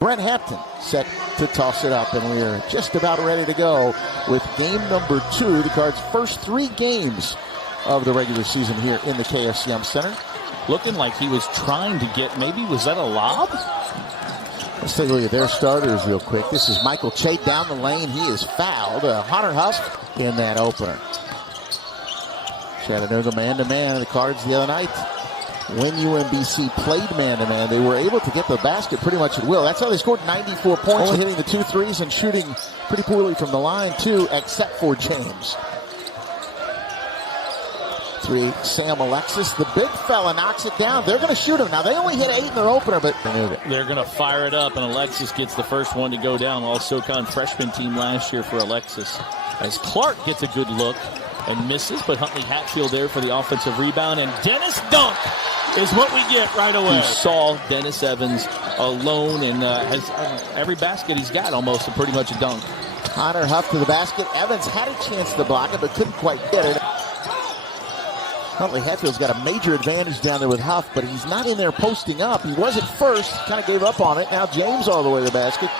Brent Hampton set to toss it up, and we're just about ready to go with game number 2, the Cards' first 3 games of the regular season here in the KFCM Center. Looking like he was trying to get, maybe, was that a lob? Let's take a look at their starters real quick. This is Michael Chait down the lane. He is fouled. Hunter Huff in that opener. Chattanooga man-to-man. The Cards the other night, when UMBC played man-to-man, they were able to get the basket pretty much at will. That's how they scored 94 points, only hitting the 2 threes and shooting pretty poorly from the line, too, except for James. 3, Sam Alexis, the big fella, knocks it down. They're going to shoot him. Now, they only hit 8 in their opener, but they're going to fire it up, and Alexis gets the first one to go down. All-SoCon freshman team last year for Alexis. As Clark gets a good look and misses, but Huntley-Hatfield there for the offensive rebound, and Dennis dunk is what we get right away. You saw Dennis Evans alone, and has every basket he's got almost pretty much a dunk. Hunter Huff to the basket. Evans had a chance to block it, but couldn't quite get it. Huntley-Hatfield's got a major advantage down there with Huff, but he's not in there posting up. He was at first, kind of gave up on it. Now James all the way to the basket.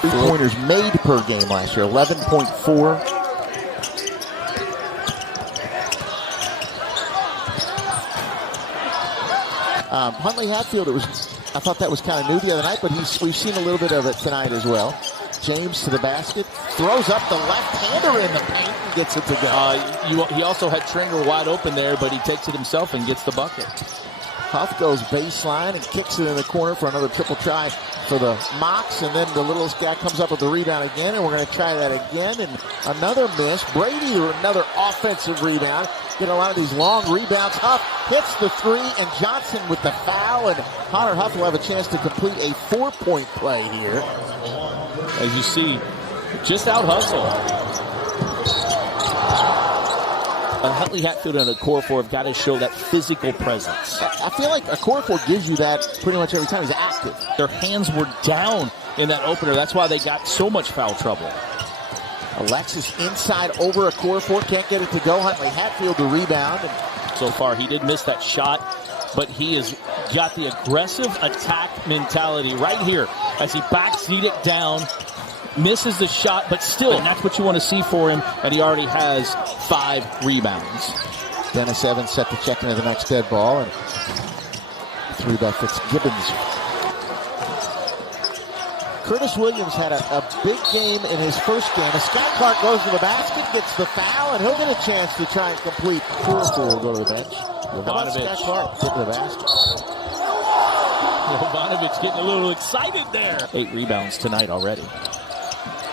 3-pointers made per game last year, 11.4. Huntley-Hatfield, I thought that was kind of new the other night, but we've seen a little bit of it tonight as well. James to the basket, throws up the left-hander in the paint and gets it to go. He also had Tringer wide open there, but he takes it himself and gets the bucket. Huff goes baseline and kicks it in the corner for another triple try for the Mocs, and then the littlest guy comes up with the rebound again, and we're going to try that again, and another miss. Brady, another offensive rebound. Get a lot of these long rebounds. Huff hits the 3, and Johnson with the foul, and Hunter Huff will have a chance to complete a 4-point play here. As you see, just out hustle. Huntley-Hatfield and the core 4 have got to show that physical presence. I feel like a core 4 gives you that pretty much every time he's active. Their hands were down in that opener. That's why they got so much foul trouble. Alexis inside over a core 4, can't get it to go. Huntley-Hatfield the rebound. And so far, he did miss that shot, but he has got the aggressive attack mentality right here as he backs it down. Misses the shot, but still, and that's what you want to see for him, and he already has 5 rebounds. Dennis Evans set to check into the next dead ball, and 3 by Fitzgibbons. Curtis Williams had a big game in his first game. Skyy Clark goes to the basket, gets the foul, and he'll get a chance to try and complete. Corfu will go to the bench. Skyy Clark get to the basket. Jovanovic getting a little excited there. 8 rebounds tonight already.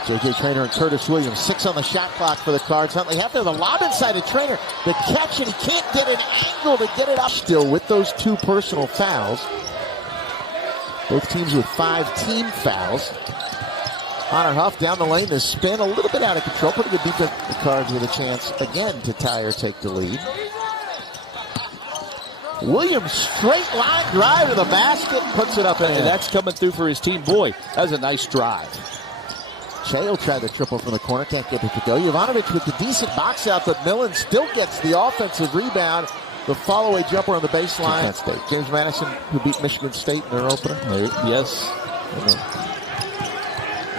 J.J. Traynor and Curtis Williams, 6 on the shot clock for the Cards. Huntley-Hatfield, the lob inside of Traynor. The catch, and he can't get an angle to get it up. Still with those 2 personal fouls. Both teams with 5 team fouls. Hunter Huff down the lane, the spin a little bit out of control. Pretty good defense. The Cards with a chance again to tie or take the lead. Williams straight line drive to the basket, puts it up in. And that's coming through for his team. Boy, that was a nice drive. Shea will try the triple from the corner, can't get it to go. Jovanovic with the decent box out, but Millen still gets the offensive rebound. The follow-away jumper on the baseline. State. James Madison, who beat Michigan State in their opener. Yes.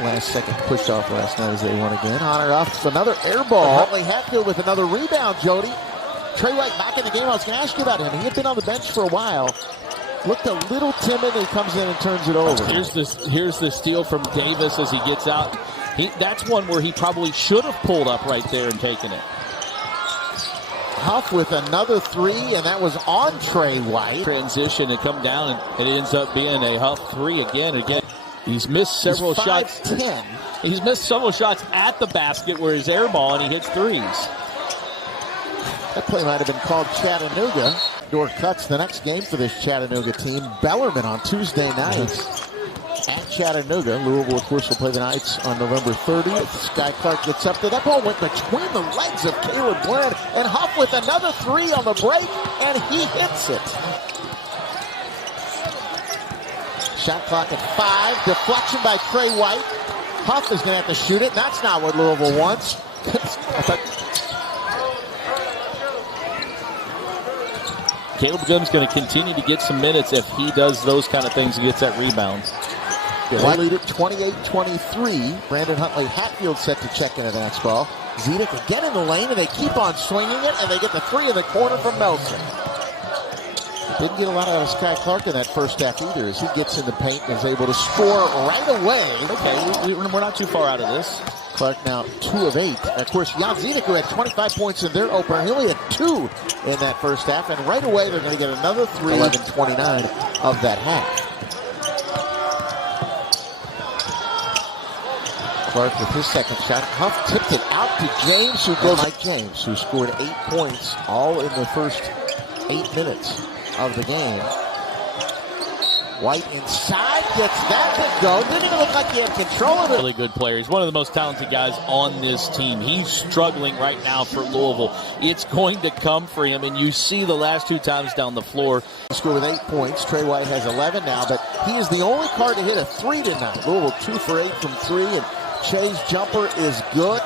Last second push off last night as they won again. Hunter Huff, another air ball. Huntley-Hatfield with another rebound, Jody. Trey White back in the game. I was going to ask you about him. He had been on the bench for a while. Looked a little timid, and he comes in and turns it over. Here's the steal from Davis as he gets out. That's one where he probably should have pulled up right there and taken it. Huff with another 3, and that was on Trey White. Transition and come down, and it ends up being a Huff 3 again. He's missed several shots. 5'10". He's missed several shots at the basket where he's air ball, and he hits 3s. That play might have been called Chattanooga. Door cuts the next game for this Chattanooga team. Bellarmine on Tuesday night at Chattanooga. Louisville, of course, will play the Knights on November 30th. Skyy Clark gets up there. That ball went between the legs of Caleb Glenn, and Huff with another 3 on the break, and he hits it. Shot clock at 5. Deflection by Trey White. Huff is going to have to shoot it. That's not what Louisville wants. Caleb Gunn's going to continue to get some minutes if he does those kind of things and gets that rebound. They lead it 28-23. Brandon Huntley-Hatfield set to check in advance ball. Zedek again in the lane, and they keep on swinging it, and they get the three in the corner from Nelson. Didn't get a lot out of Skyy Clark in that first half either, as he gets in the paint and is able to score right away. Okay, we're not too far out of this. Clark now 2 of 8. And of course, Jan Zedek, who had 25 points in their opener, he only had 2 in that first half, and right away they're going to get another 3, 11-29 of that half. Clark with his second shot. Huff tipped it out to James, who goes like James, who scored 8 points all in the first 8 minutes of the game. White inside, gets that to go. Didn't even look like he had control of it. Really good player. He's one of the most talented guys on this team. He's struggling right now for Louisville. It's going to come for him, and you see the last 2 times down the floor. He scored with 8 points. Trey White has 11 now, but he is the only card to hit a 3 tonight. Louisville 2 for 8 from 3, and Che's jumper is good.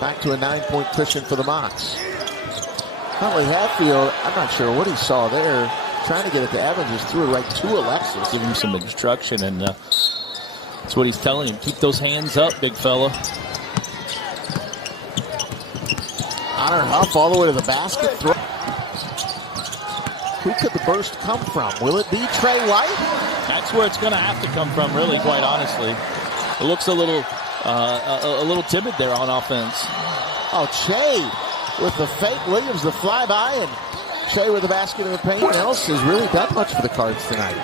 Back to a 9-point cushion for the Mocs. Huntley-Hatfield, I'm not sure what he saw there. Trying to get it to Evans, just threw it right to Alexis. Give him some instruction, and that's what he's telling him. Keep those hands up, big fella. Honor Huff all the way to the basket. Who could the burst come from? Will it be Trey White? That's where it's going to have to come from, really, quite honestly. It looks a little timid there on offense. Oh, Che with the fake. Williams the flyby, and Che with the basket in the paint. Else has really done much for the Cards tonight.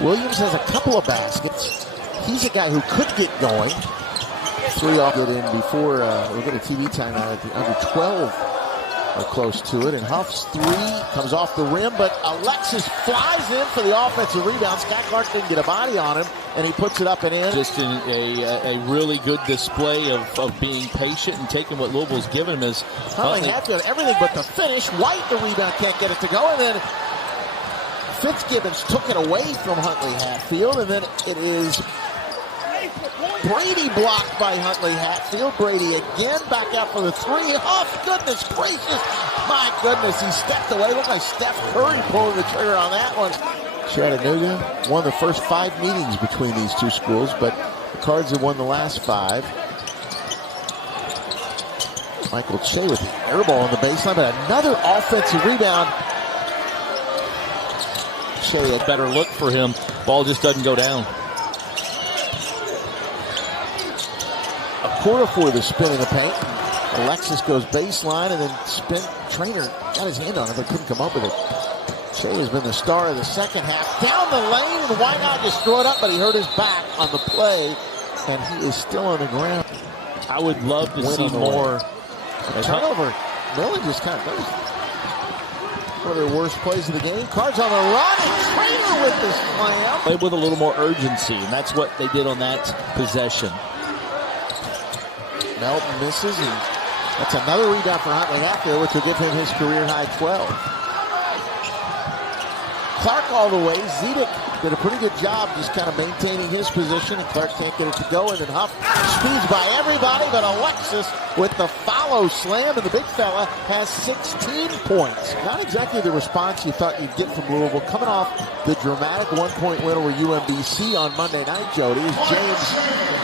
Williams has a couple of baskets. He's a guy who could get going. 3 off get in before we'll get a TV timeout at the under 12 or close to it. And Huff's 3 comes off the rim, but Alexis flies in for the offensive rebound. Skyy Clark didn't get a body on him, and he puts it up and in. Just a really good display of being patient and taking what Louisville's given him. Is Huntley-Hatfield, everything but the finish. White, the rebound, can't get it to go, and then Fitzgibbons took it away from Huntley-Hatfield, and then it is Brady blocked by Huntley-Hatfield. Brady again back out for the 3. Oh, goodness gracious. My goodness, he stepped away. Looked like Steph Curry pulling the trigger on that one. Chattanooga won the first 5 meetings between these 2 schools, but the Cards have won the last 5. Michael Che with the air ball on the baseline, but another offensive rebound. Che, a better look for him. Ball just doesn't go down. A quarter for the spin in the paint. Alexis goes baseline, and then spin. Trainer got his hand on it, but couldn't come up with it. Che has been the star of the second half. Down the lane, and why not just throw it up? But he hurt his back on the play, and he is still on the ground. I would love to see more. Turnover. Millen just kind of goes. One of their worst plays of the game. Cards on the run, and Trainer with the slam. Played with a little more urgency, and that's what they did on that possession. Melton misses, and that's another rebound for Huntley-Hatfield, which will give him his career-high 12. Clark all the way. Zedek did a pretty good job just kind of maintaining his position, and Clark can't get it to go, and then Huff speeds by everybody, but Alexis with the follow slam, and the big fella has 16 points. Not exactly the response you thought you'd get from Louisville, coming off the dramatic 1-point win over UMBC on Monday night, Jody, as James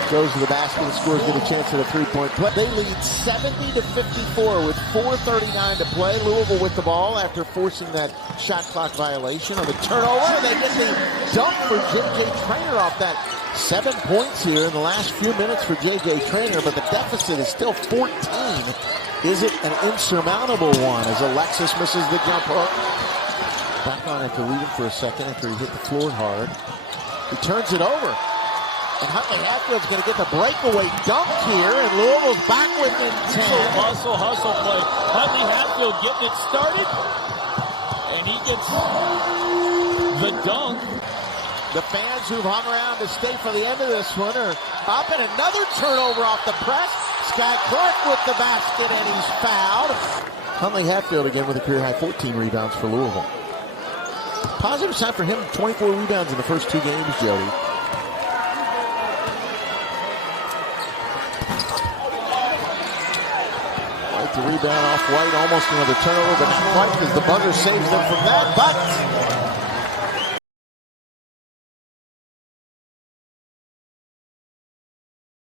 goes to the basket and scores, get a chance at a 3-point play. They lead 70-54 with 4:39 to play. Louisville with the ball after forcing that shot clock violation on the turnover. They get the dunk for J.J. Trainer off that. 7 points here in the last few minutes for J.J. Trainer, but the deficit is still 14. Is it an insurmountable one as Alexis misses the jump hook? Back on after leaving for a second after he hit the floor hard. He turns it over. And Huntley-Hatfield's going to get the breakaway dunk here, and Louisville's back within 10. Hustle play. Huntley-Hatfield getting it started, and he gets the dunk. The fans who've hung around to stay for the end of this one are up, and another turnover off the press. Skyy Clark with the basket, and he's fouled. Huntley-Hatfield again with a career-high 14 rebounds for Louisville. Positive sign for him, 24 rebounds in the first 2 games, Jody. The rebound off White, almost another turnover, but not quite because the buzzer saves them from that. But